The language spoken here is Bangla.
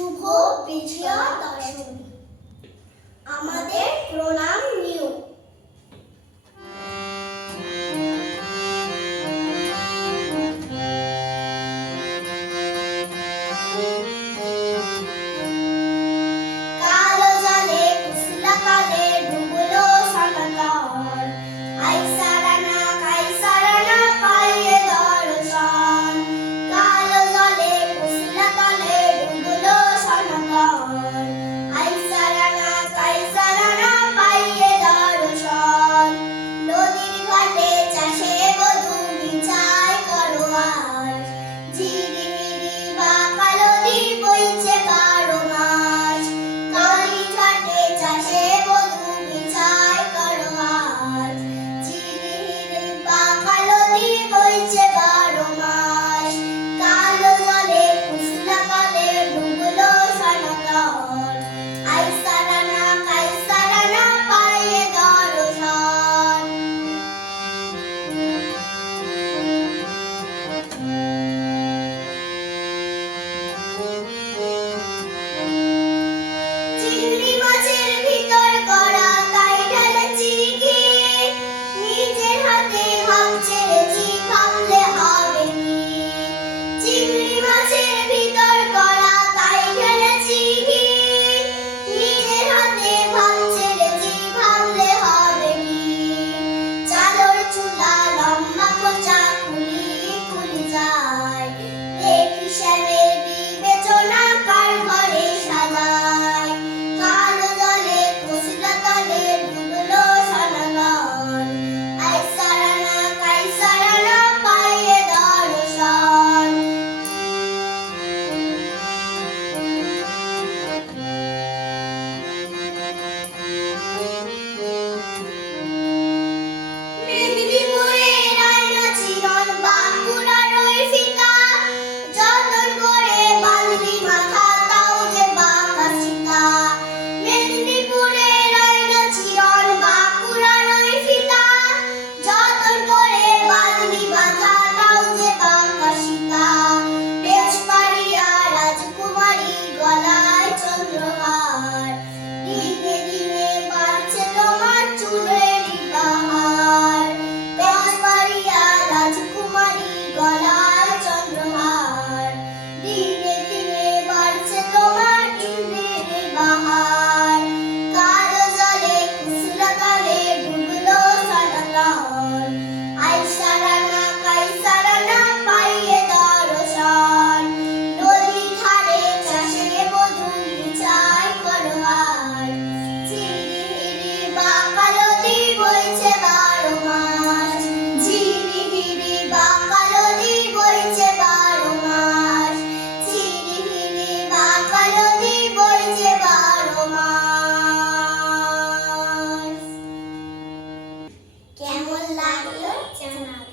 শুভ বিজয়া দশমী। আমাদের প্রণাম নিউ। అల్లాహ్